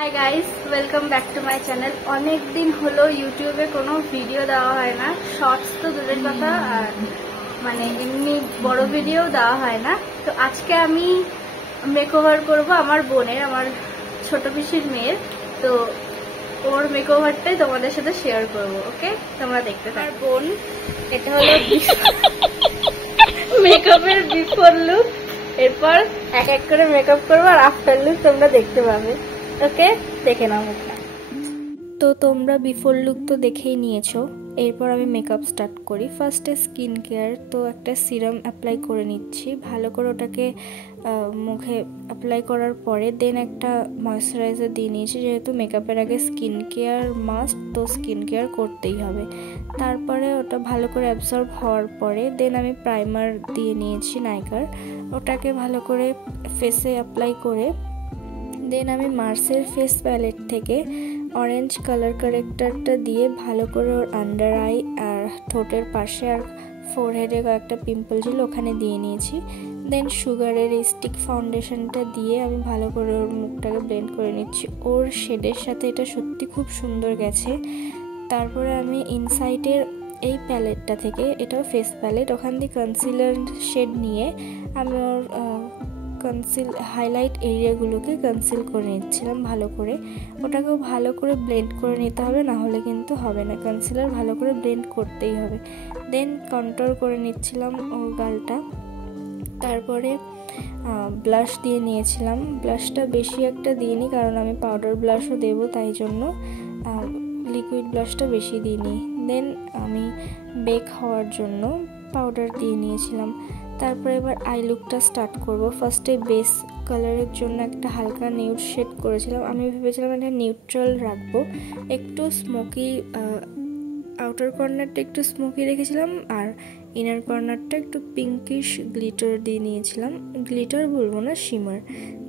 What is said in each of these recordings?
Hi guys, welcome back to my channel. অনেক দিন হলো ইউটিউবে কোনো ভিডিও দেওয়া হয় না, শর্টস তো দূরের কথা, আর মানে এমনি বড় ভিডিও দেওয়া হয় না। তো আজকে আমি মেকওভার করব আমার বোনের, আমার ছোট পিসির মেয়ের। তো ওর মেকওভারটাই তোমাদের সাথে শেয়ার করব। ওকে, তোমরা দেখতে থাকো। বোন, এটা হলো মেকআপের বিফোর লুক, এরপর এক এক করে মেকআপ করবো আর আফটার লুক তোমরা দেখতে পাবে। ওকে, দেখে নাও মুখটা। তো তোমরা বিফোর লুক তো দেখেই নিয়েছো, এরপর আমি মেকআপ স্টার্ট করি। ফার্স্টে স্কিন কেয়ার, তো একটা সিরাম অ্যাপ্লাই করে নিচ্ছি ভালো করে, ওটাকে মুখে অ্যাপ্লাই করার পরে দেন একটা ময়শ্চারাইজার দিয়ে নিয়েছি, যেহেতু মেকআপের আগে স্কিন কেয়ার মাস্ট, তো স্কিন কেয়ার করতেই হবে। তারপরে ওটা ভালো করে অ্যাবজর্ব হওয়ার পরে দেন আমি প্রাইমার দিয়ে নিয়েছি নাইকার, ওটাকে ভালো করে ফেসে অ্যাপ্লাই করে দেন আমি মার্সের ফেস প্যালেট থেকে অরেঞ্জ কালার কারেক্টারটা দিয়ে ভালো করে ওর আন্ডার আই আর ঠোঁটের পাশে আর ফোরহেডে কয়েকটা পিম্পল ছিল ওখানে দিয়ে নিয়েছি। দেন সুগারের এই স্টিক ফাউন্ডেশনটা দিয়ে আমি ভালো করে ওর মুখটাকে ব্লেন্ড করে নিচ্ছি। ওর শেডের সাথে এটা সত্যি খুব সুন্দর গেছে। তারপরে আমি ইনসাইটের এই প্যালেটটা থেকে, এটাও ফেস প্যালেট, ওখান দিয়ে কনসিলার শেড নিয়ে আমি ওর হাইলাইট এরিয়াগুলোকে কনসিল করে নিচ্ছিলাম ভালো করে। ওটাকেও ভালো করে ব্লেন্ড করে নিতে হবে, না হলে কিন্তু হবে না, কনসিলার ভালো করে ব্লেন্ড করতেই হবে। দেন কন্ট্রোল করে নিচ্ছিলাম ওর গালটা। তারপরে ব্লাশ দিয়ে নিয়েছিলাম, ব্লাশটা বেশি একটা দিইনি কারণ আমি পাউডার ব্লাশও দেবো, তাই জন্য লিকুইড ব্লাশটা বেশি দিইনি। দেন আমি বেক হওয়ার জন্য পাউডার দিয়ে নিয়েছিলাম। তারপরে এবার আই লুকটা স্টার্ট করব। ফার্স্টে বেস কালারের জন্য একটা হালকা নিউড শেড করেছিলাম, আমি ভেবেছিলাম এটা নিউট্রাল রাখবো, একটু স্মোকি, আউটার কর্নারটা একটু স্মোকি রেখেছিলাম আর ইনার কর্নারটা একটু পিঙ্কিশ গ্লিটার দিয়ে নিয়েছিলাম, গ্লিটার বলবো না, শিমার।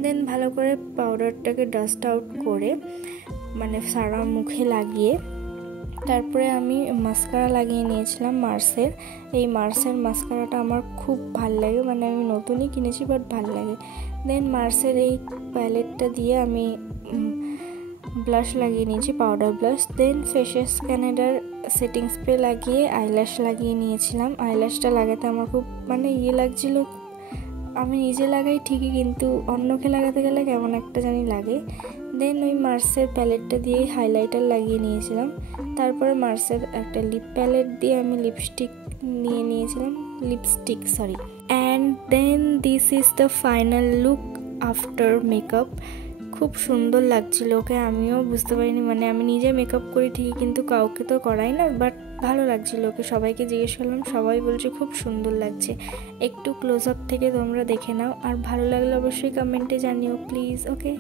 দেন ভালো করে পাউডারটাকে ডাস্ট আউট করে মানে সারা মুখে লাগিয়ে তারপরে আমি মাস্কারা লাগিয়ে নিয়েছিলাম মার্সের। এই মার্সের মাস্কারাটা আমার খুব ভাল লাগে, মানে আমি নতুনই কিনেছি বাট ভাল লাগে। দেন মার্সের এই প্যালেটটা দিয়ে আমি ব্লাশ লাগিয়ে নিয়েছি, পাউডার ব্লাশ। দেন ফেসেস ক্যানাডার সেটিং স্প্রে লাগিয়ে আইল্যাশ লাগিয়ে নিয়েছিলাম। আইল্যাশটা লাগাতে আমার খুব মানে লাগছিল, আমি নিজে লাগাই ঠিকই কিন্তু অন্যকে লাগাতে গেলে কেমন একটা জানি লাগে। দেন ওই মার্সের প্যালেটটা দিয়ে হাইলাইটার লাগিয়ে নিয়েছিলাম। তারপরে মার্সের একটা লিপ প্যালেট দিয়ে আমি লিপস্টিক নিয়ে নিয়েছিলাম, and then this is the final look after makeup. খুব সুন্দর লাগছিল ওকে, আমিও বুঝতে পারিনি, মানে আমি নিজে মেকআপ করি ঠিকই কিন্তু কাউকে তো করাই না, বাট ভালো লাগছিল ওকে। সবাইকে জিজ্ঞেস করলাম, সবাই বলছে খুব সুন্দর লাগছে। একটু ক্লোজ আপ থেকে তোমরা দেখে নাও, আর ভালো লাগলে অবশ্যই কমেন্টে জানিও প্লিজ। ওকে।